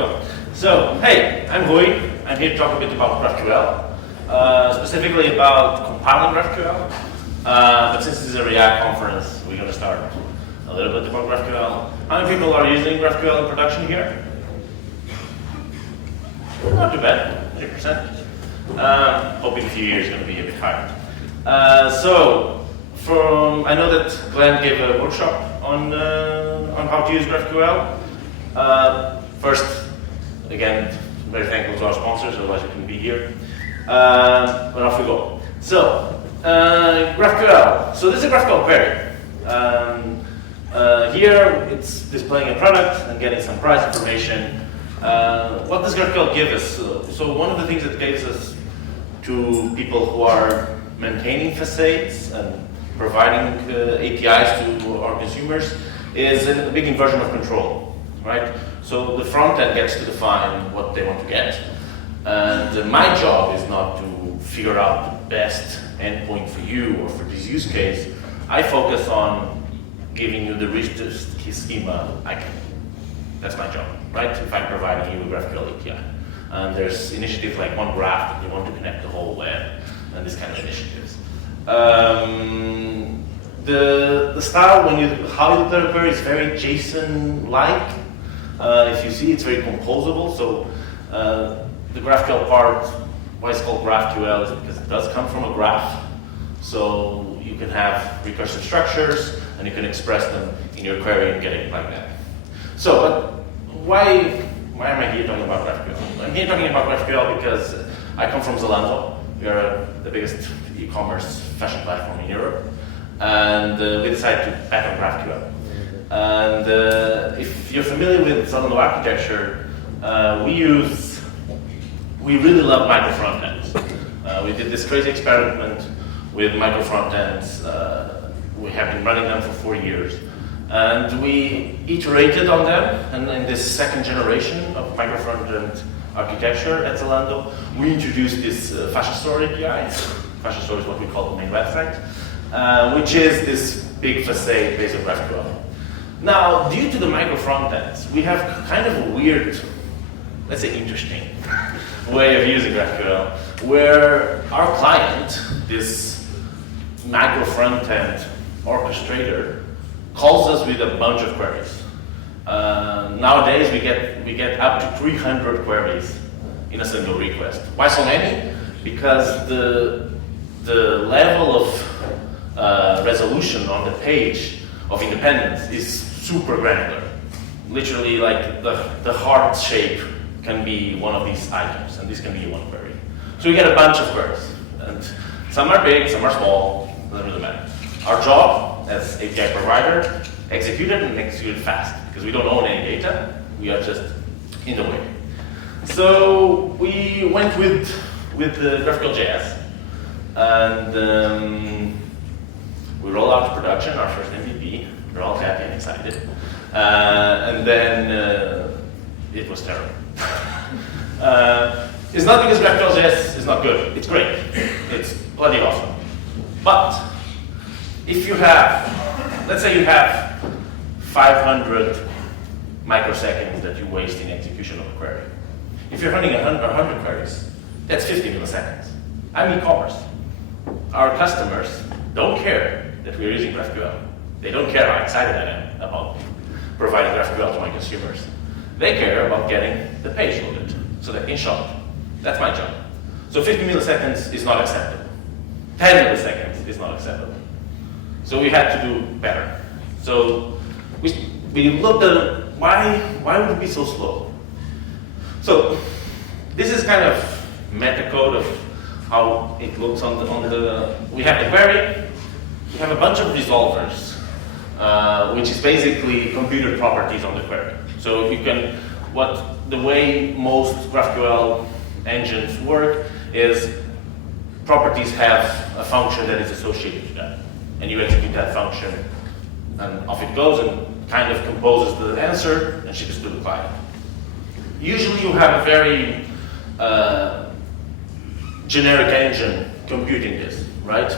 go. So, hey, I'm Rui. I'm here to talk a bit about GraphQL, specifically about compiling GraphQL. But since this is a React conference, we're going to start a little bit about GraphQL. How many people are using GraphQL in production here? Not too bad, 30%. Hoping a few years is going to be a bit higher. I know that Glenn gave a workshop on how to use GraphQL. First, again, very thankful to our sponsors, otherwise we couldn't be here. But off we go. So, GraphQL. So this is a GraphQL query. Here, it's displaying a product and getting some price information. What does GraphQL give us? So one of the things it gives us to people who are maintaining facades and providing APIs to our consumers is a big inversion of control, right? So the front end gets to define what they want to get. And my job is not to figure out the best endpoint for you or for this use case. I focus on giving you the richest schema I can. That's my job, right? If I'm providing you a GraphQL API. And there's initiatives like One Graph that you want to connect the whole web, and these kind of initiatives. The style, how you look at a query is very JSON-like. If you see, it's very composable. So the GraphQL part, why it's called GraphQL is because it does come from a graph. So you can have recursive structures, and you can express them in your query and get it like that. So, but why am I here talking about GraphQL? I'm here talking about GraphQL because I come from Zalando. We are the biggest e-commerce fashion platform in Europe. And we decided to bet on GraphQL. And if you're familiar with Zalando architecture, we really love micro frontends. We did this crazy experiment with micro frontends. We have been running them for 4 years. And we iterated on them, and in this second generation of micro frontend architecture at Zalando, we introduced this fashion store API. Fashion store is what we call the main website, which is this big facade based on GraphQL. Now, due to the micro frontends, we have kind of a weird, let's say interesting, way of using GraphQL, where our client, this micro frontend orchestrator, calls us with a bunch of queries. Nowadays, we get up to 300 queries in a single request. Why so many? Because the level of resolution on the page of independence is super granular. Literally, like the heart shape can be one of these items, and this can be one query. So we get a bunch of queries, and some are big, some are small, doesn't really matter. Our job as API provider, execute it and execute it fast, because we don't own any data, we are just in the way. So we went with the GraphQL.js, and we roll out to production, our first MVP. We're all happy and excited. And then it was terrible. It's not because GraphQL.js is not good. It's great. It's bloody awesome. But if you have, let's say you have 500 microseconds that you waste in execution of a query. If you're running 100 queries, that's 50 milliseconds. I'm e-commerce. Our customers don't care that we're using GraphQL. They don't care how excited I am about providing GraphQL to my consumers. They care about getting the page loaded so they can shop it. That's my job. So 50 milliseconds is not acceptable. 10 milliseconds is not acceptable. So we had to do better. So we looked at why would it be so slow? So this is kind of meta code of how it looks on the we have the query, we have a bunch of resolvers, which is basically computed properties on the query. So you can, the way most GraphQL engines work is properties have a function that is associated to that. And you execute that function, and off it goes and kind of composes the answer and ships it to the client. Usually you have a very generic engine computing this, right?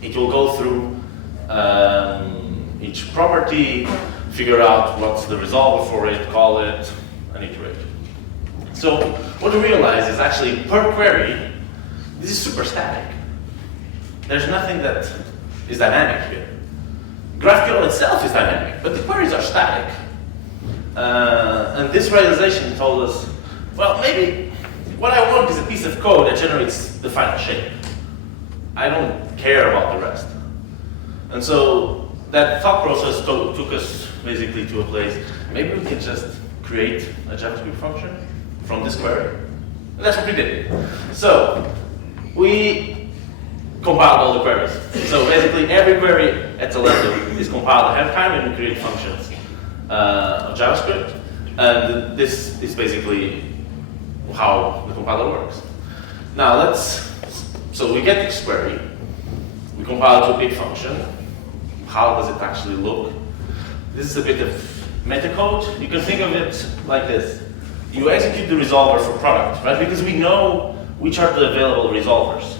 It will go through each property, figure out what's the resolver for it, call it, and iterate. So what we realize is actually per query, this is super static. There's nothing that is dynamic here. GraphQL itself is dynamic, but the queries are static. And this realization told us, well, maybe what I want is a piece of code that generates the final shape. I don't care about the rest. And so that thought process took us basically to a place, maybe we can just create a JavaScript function from this query. And that's what we did. So we compiled all the queries. So basically every query at the level is compiled ahead of time and we create functions of JavaScript. And this is basically how the compiler works. Now so we get this query, we compile it to a big function. How does it actually look? This is a bit of metacode. You can think of it like this. You execute the resolver for product, right? Because we know which are the available resolvers.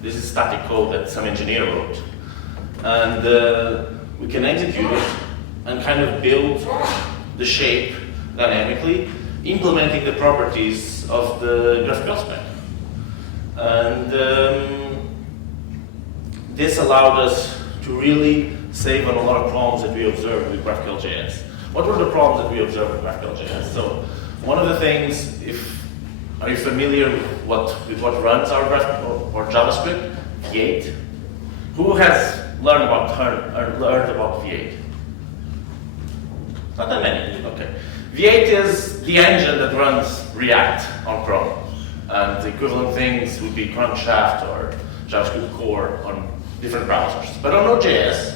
This is static code that some engineer wrote. And we can execute it and kind of build the shape dynamically, implementing the properties of the GraphQL spec. And this allowed us to really save on a lot of problems that we observed with GraphQL.js. What were the problems that we observed with GraphQL.js? So one of the things, are you familiar with what runs our GraphQL or JavaScript? V8. Who has learned about V8? Not that many. Okay. V8 is the engine that runs React on Chrome. And the equivalent things would be Crankshaft or JavaScript Core on different browsers. But on Node.js,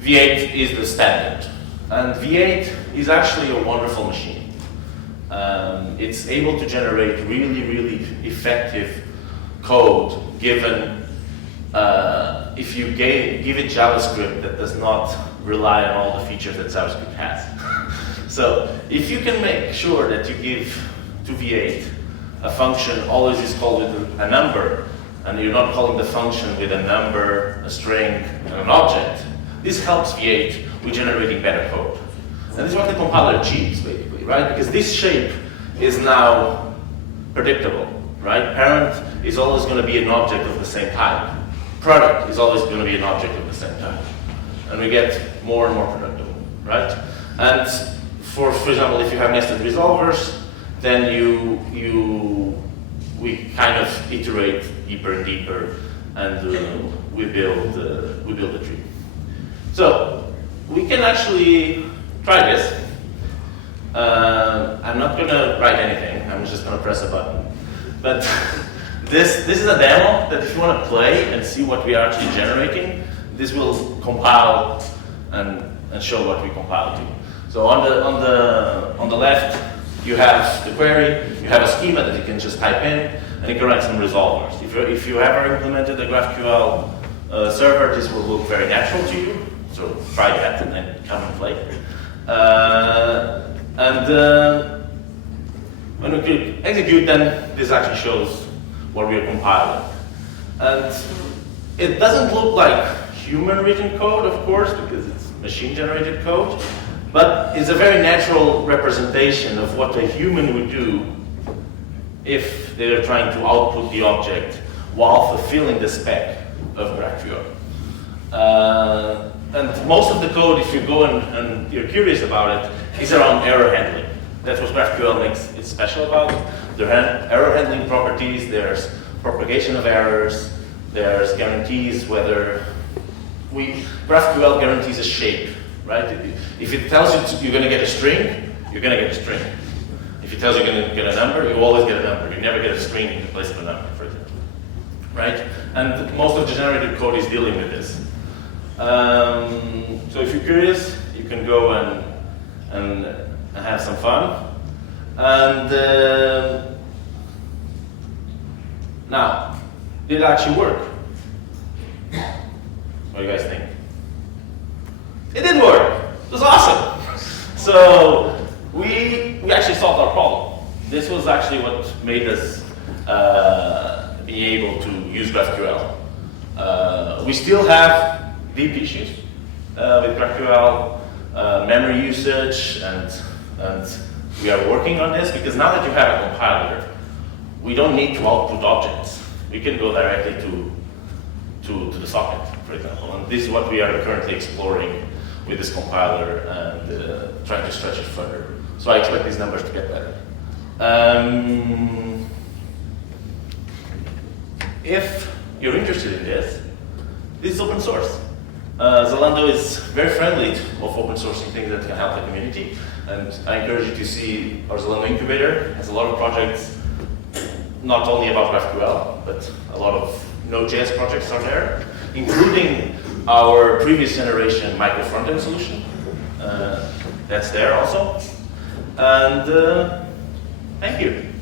V8 is the standard. And V8 is actually a wonderful machine. It's able to generate really, really effective code given if you give it JavaScript that does not rely on all the features that JavaScript has. So if you can make sure that you give to V8 a function always is called with a number, and you're not calling the function with a number, a string, and an object, this helps V8 with generating better code. And this is what the compiler achieves, basically, right? Because this shape is now predictable, right? Parent is always going to be an object of the same type. Product is always going to be an object of the same type. And we get more and more predictable, right? And for example, if you have nested resolvers, then we kind of iterate deeper and deeper, and we build a tree. So we can actually try this. I'm not going to write anything. I'm just going to press a button. But this is a demo that if you want to play and see what we are actually generating, this will compile and show what we compiled to. So on the left, you have the query, you have a schema that you can just type in, and you can write some resolvers. If you ever implemented a GraphQL server, this will look very natural to you. So try that and then come and play. When we click execute, then this actually shows what we are compiling. And it doesn't look like human-written code, of course, because it's machine-generated code, but it's a very natural representation of what a human would do if they're trying to output the object while fulfilling the spec of GraphQL. And most of the code, if you go and you're curious about it, is around error handling. That's what GraphQL makes it special about. There are error handling properties, there's propagation of errors, there's guarantees whether GraphQL guarantees a shape, right? If it tells you you're going to get a string, you're going to get a string. If it tells you you're going to get a number, you always get a number. You never get a string in the place of a number, for example, right? And most of the generated code is dealing with this. So if you're curious, you can go and have some fun. And now, did it actually work? What do you guys think? It did work. It was awesome. So we actually solved our problem. This was actually what made us be able to use GraphQL. We still have deep issues with GraphQL, memory usage, and we are working on this because now that you have a compiler, we don't need to output objects. We can go directly to the socket, for example. And this is what we are currently exploring with this compiler and trying to stretch it further. So I expect these numbers to get better. If you're interested in this, this is open source. Zalando is very friendly of open sourcing things that can help the community. And I encourage you to see our Zalando incubator. It has a lot of projects, not only about GraphQL, but a lot of Node.js projects are there, including our previous generation micro frontend solution. That's there also. And thank you.